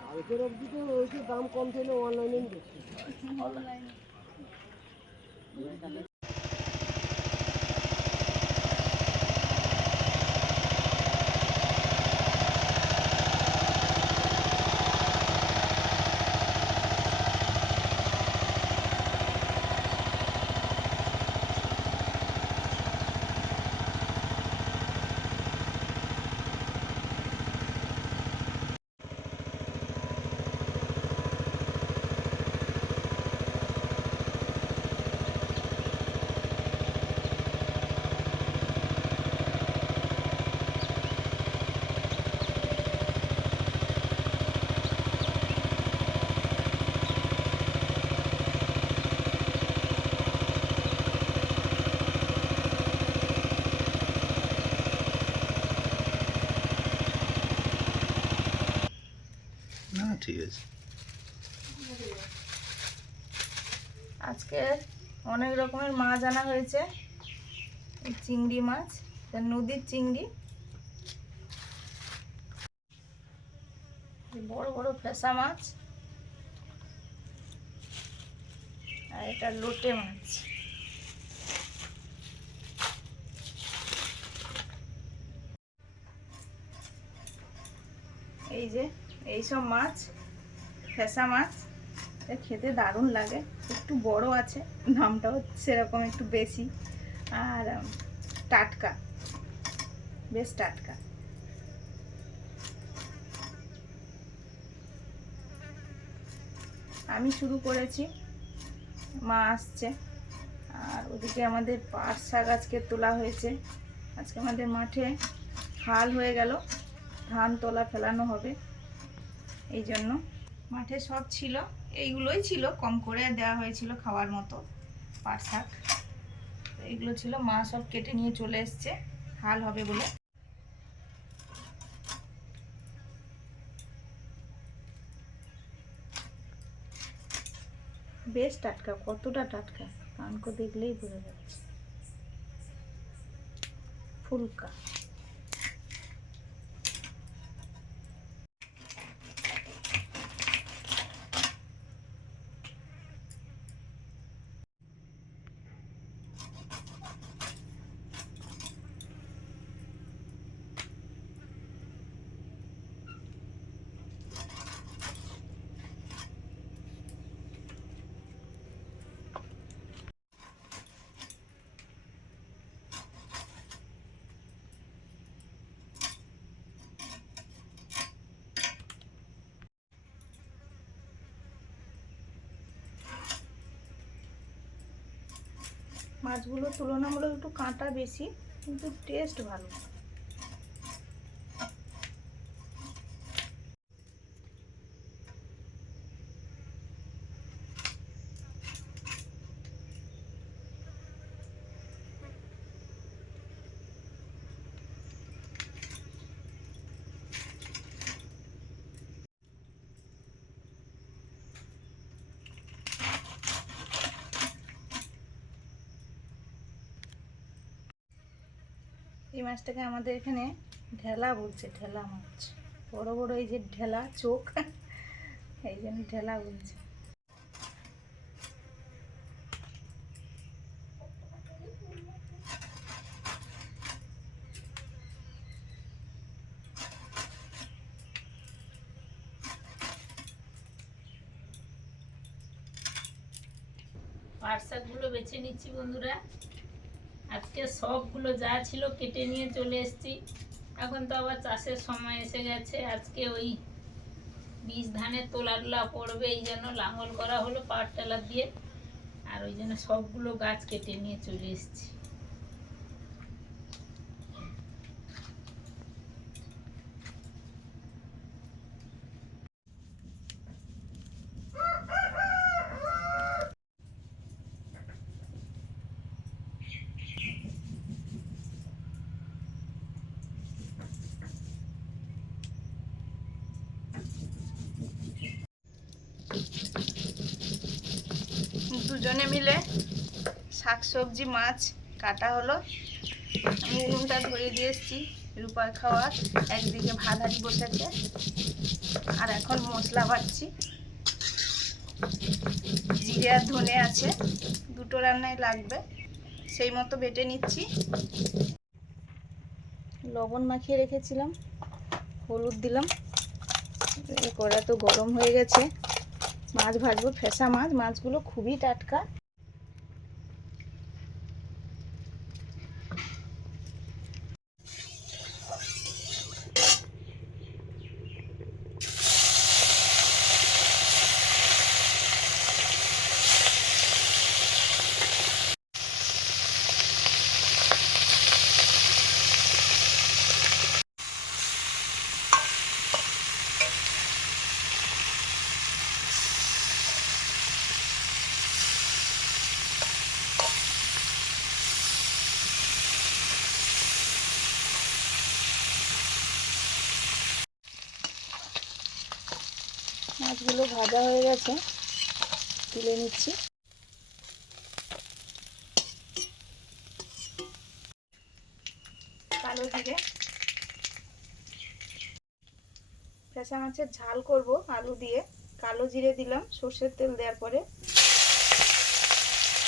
কালকের অবধি তো ওই যে দাম কম ছিল অনলাইনে দেখছি। ঠিক আছে। আজকে অনেক রকমের মাছ আনা হয়েছে। চিংড়ি মাছ, নদীর চিংড়ি, বড় বড় ফেসা মাছ, আর এটা লোটে মাছ। এই যে এইসব মাছ ফেসা মাছ, খেতে দারুণ লাগে। একটু বড় আছে, দামটাও সেরকম একটু বেশি, আর টাটকা, বেশ টাটকা। আমি শুরু করেছি, মা আসছে। আর ওদিকে আমাদের পাট শাক আজকে তোলা হয়েছে। আজকে আমাদের মাঠে হাল হয়ে গেল, ধান তোলা ফেলানো হবে, এই জন্য মাঠে সব ছিল। এইগুলোই ছিল, কম করে দেওয়া হয়েছিল খাওয়ার মতো পাট শাক। এইগুলো ছিল, মা সব কেটে নিয়ে চলে এসছে হাল হবে বলে। বেশ টাটকা, কতটা টাটকা কানকো দেখলেই বোঝা যাচ্ছে। ফুলকা। মাছগুলো তুলনামূলক একটু কাঁটা বেশি, কিন্তু টেস্ট ভালো। এই মাছটাকে আমাদের এখানে ঢেলা বলছে, ঢেলা মাছ। বড় বড় এই যে ঢেলা চোখ, এই জন্য ঢেলা বলছে। পাট শাকগুলো বেছে নিচ্ছি বন্ধুরা। আজকে সবগুলো যা ছিল কেটে নিয়ে চলে এসেছি। এখন তো আবার চাষের সময় এসে গেছে। আজকে ওই বীজ ধানের তোলা পড়বে, এই জন্য লাঙল করা হলো পাট টেলা দিয়ে। আর ওই জন্য সবগুলো গাছ কেটে নিয়ে চলে এসেছি। দুজনে মিলে শাকসবজি মাছ কাটা হলো। আমি উনুনটা ধরিয়ে দিয়ে এসেছি রূপার খাওয়ার, একদিকে ভাত হাঁড়ি বসেছে, আর এখন মশলা বাটছি। জিরে আর ধনে আছে, দুটো রান্নায় লাগবে, সেই মতো বেটে নিচ্ছি। লবণ মাখিয়ে রেখেছিলাম, হলুদ দিলাম। কড়া তো গরম হয়ে গেছে, মাছ ভাজবো, ফেসা মাছ, মাছগুলো খুবই টাটকা। মাছগুলো ভাজা হয়ে গেছে, তুলে নিচ্ছি। কালো জিরে, ফেসা মাছের ঝাল করব আলু দিয়ে। কালো জিরে দিলাম সর্ষের তেল দেওয়ার পরে,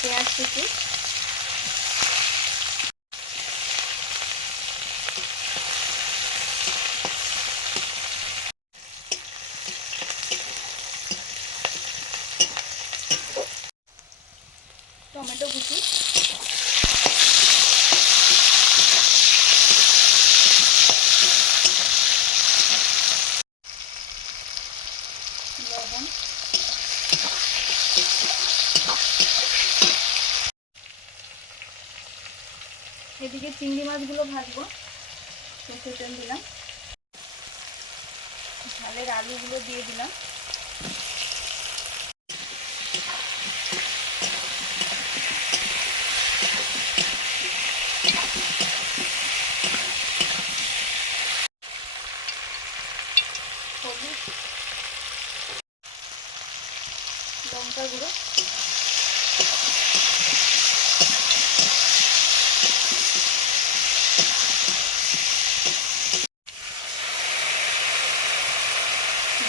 পেঁয়াজ কুচি, টমেটো কুচি, লবণ, এদিকে চিংড়ি মাছগুলো ভাজবো। সর্ষের তেল দিলাম, ঝালের আলুগুলো দিয়ে দিলাম। হলুদ, লঙ্কা গুঁড়ো,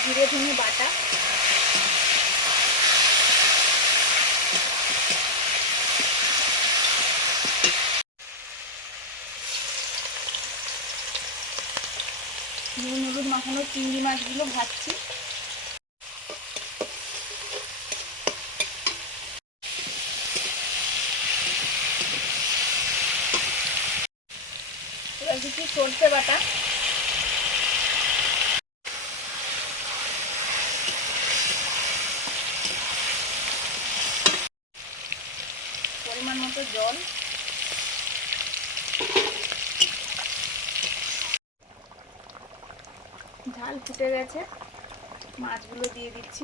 জিরে ধনে বাটা, নুন হলুদ মাখানো চিংড়ি মাছগুলো ভাজছি। এবার কিছু সর্ষে বাটা, পরিমাণ মতো জল, ঝাল ফুটে গেছে, মাছগুলো দিয়ে দিচ্ছি।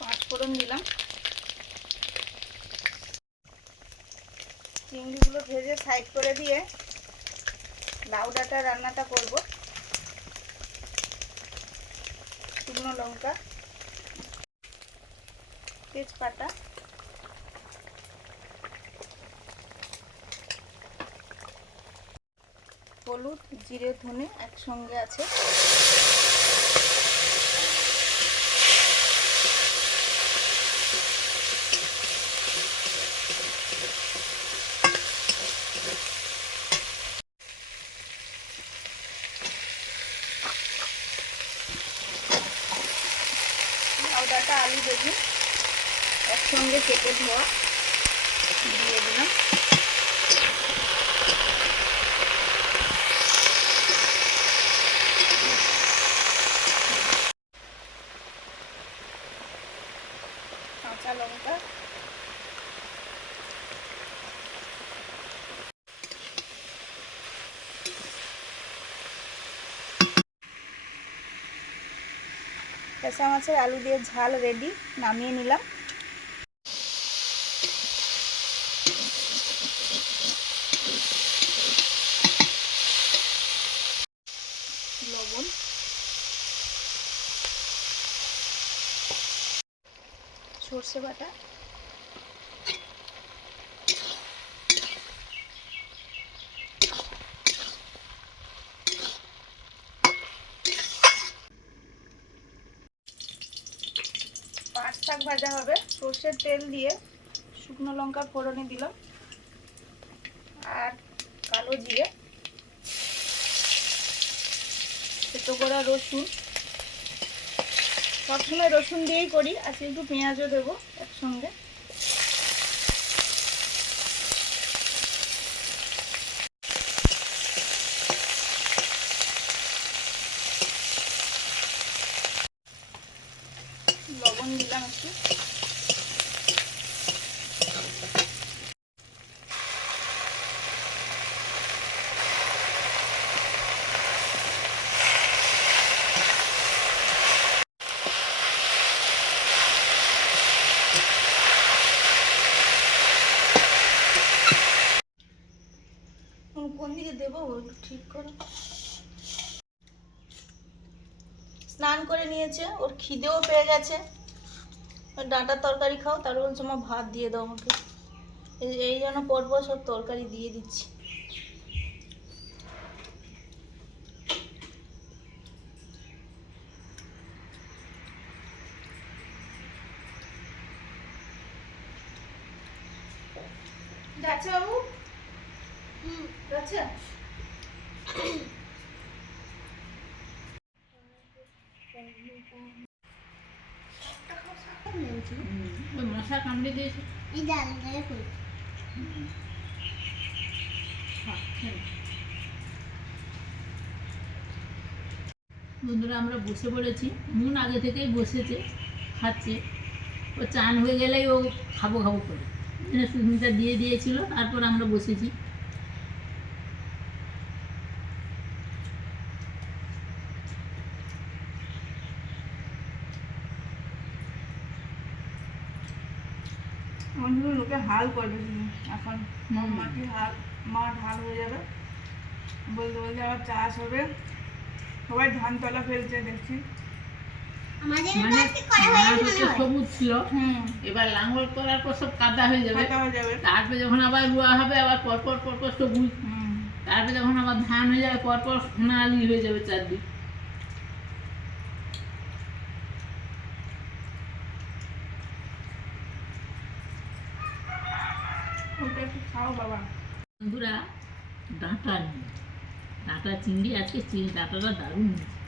পাঁচফোড়ন দিলাম। চিংড়িগুলো ভেজে সাইড করে দিয়ে লাউ ডাঁটা রান্নাটা করব। শুকনো লঙ্কা, তেজপাতা, হলুদ, জিরে ধনে একসঙ্গে আছে। লাউ ডাঁটা আলু বেগুন একসঙ্গে কেটে ধোয়া দিয়ে দিলাম। কাঁচা লঙ্কা, ফেসা মাছের আলু দিয়ে ঝাল রেডি, নামিয়ে নিলাম। সর্ষে বাটা, পাট শাক ভাজা হবে। সর্ষের তেল দিয়ে শুকনো লঙ্কা ফোড়নে দিলাম আর কালো জিরে, ছোটো করা রসুন। সবসময় রসুন দিয়েই করি, আজকে একটু পেঁয়াজও দেবো একসঙ্গে। লবণ দিলাম একটু। কোন দিকে দেবো একটু ঠিক করো। স্নান করে নিয়েছে, ওর খিদেও পেয়ে গেছে। ডাঁটার তরকারি খাও, তার বলছে মা ভাত দিয়ে দাও আমাকে। এই জন্য পরপর সব তরকারি দিয়ে দিচ্ছি। যাচ্ছে বাবু? যাচ্ছে? মশা কামড়ে দিয়েছে। বন্ধুরা আমরা বসে পড়েছি, নুন আগে থেকেই বসেছে, খাচ্ছে। ও চান হয়ে গেলেই ও খাবো খাবো করে সুস্মিতা দিয়ে দিয়েছিল, তারপর আমরা বসেছি। লোকে হাল করবে এখন, মাটি হাল, মাঠ হাল হয়ে যাবে। বলতে বলতে আবার চাষ হবে, সবাই ধান তলা ফেলছে দেখছি। মানে সবুজ ছিল, এবার লাঙ্গল করার পর সব কাদা হয়ে যাবে। তারপরে যখন আবার রোয়া হবে আবার পরপর পরপর সবুজ, তারপরে যখন আবার ধান হয়ে যাবে পরপর সোনালি হয়ে যাবে চারদিক। বন্ধুরা ডাঁটা নিয়ে, ডাঁটা চিংড়ি, আজকে ডাঁটাটা দারুণ হয়েছে।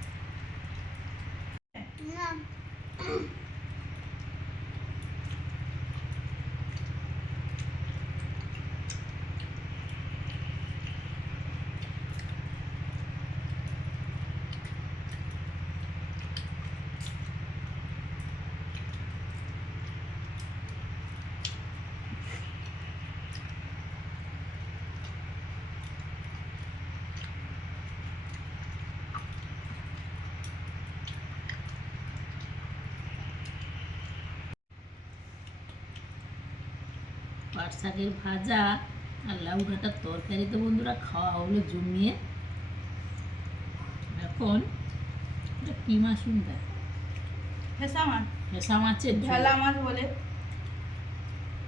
পাট শাকের ভাজা আর লাউ ডাঁটার তরকারি তো বন্ধুরা খাওয়া হলো জমিয়ে। এখন এটা কি মাছ শুনতে? ফেসা মাছ। ফেসা মাছের ঢেলা মাছ বলে।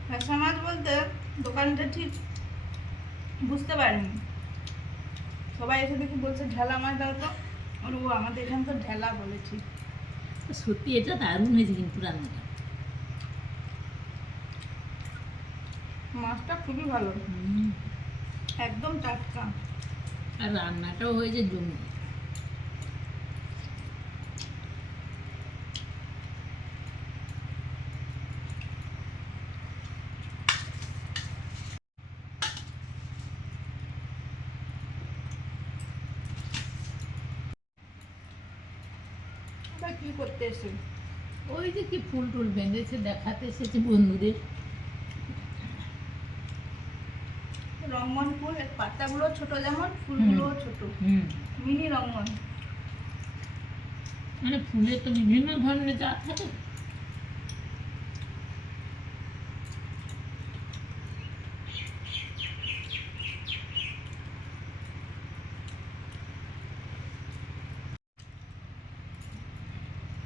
ফেসা মাছ বলতে দোকানটা ঠিক বুঝতে পারিনি, সবাই এসে দেখি বলছে ঢেলা মাছ দাও তো। ও আমাদের এখানে তো ঢেলা বলে। ঠিক সত্যি এটা দারুণ হয়েছে কিন্তু রান্নাটা। মাছটা খুবই ভালো, একদম টাটকা, আর রান্নাটাও হয়েছে জমি। কি করতে এসে? ওই যে কি ফুল টুল বেঁধেছে দেখাতে এসেছে বন্ধুদের। রংমন ফুল, পাতাগুলো ছোট যেমন ফুলগুলো ছোট, মিনি রংমন। মানে ফুলের তো বিভিন্ন ধরনের জাত থাকে।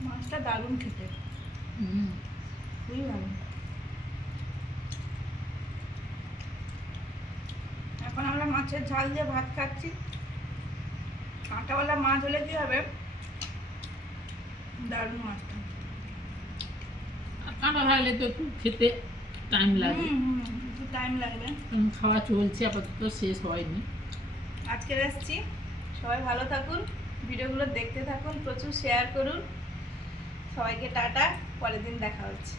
মাছটা দারুণ খেতে, খুবই ভালো। মাছের ঝাল দিয়ে ভাত খাচ্ছি। কাঁটাওয়ালা মাছ হলে কি হবে, দারুণ মাছটা। আর কাঁটা ভাজলে তো একটু খেতে টাইম লাগে, একটু টাইম লাগবে। খাওয়া চলছে, আপাতত শেষ হয়নি। আজকে এসেছি, সবাই ভালো থাকুন, ভিডিওগুলো দেখতে থাকুন, প্রচুর শেয়ার করুন। সবাইকে টাটা, পরের দিন দেখা হচ্ছে।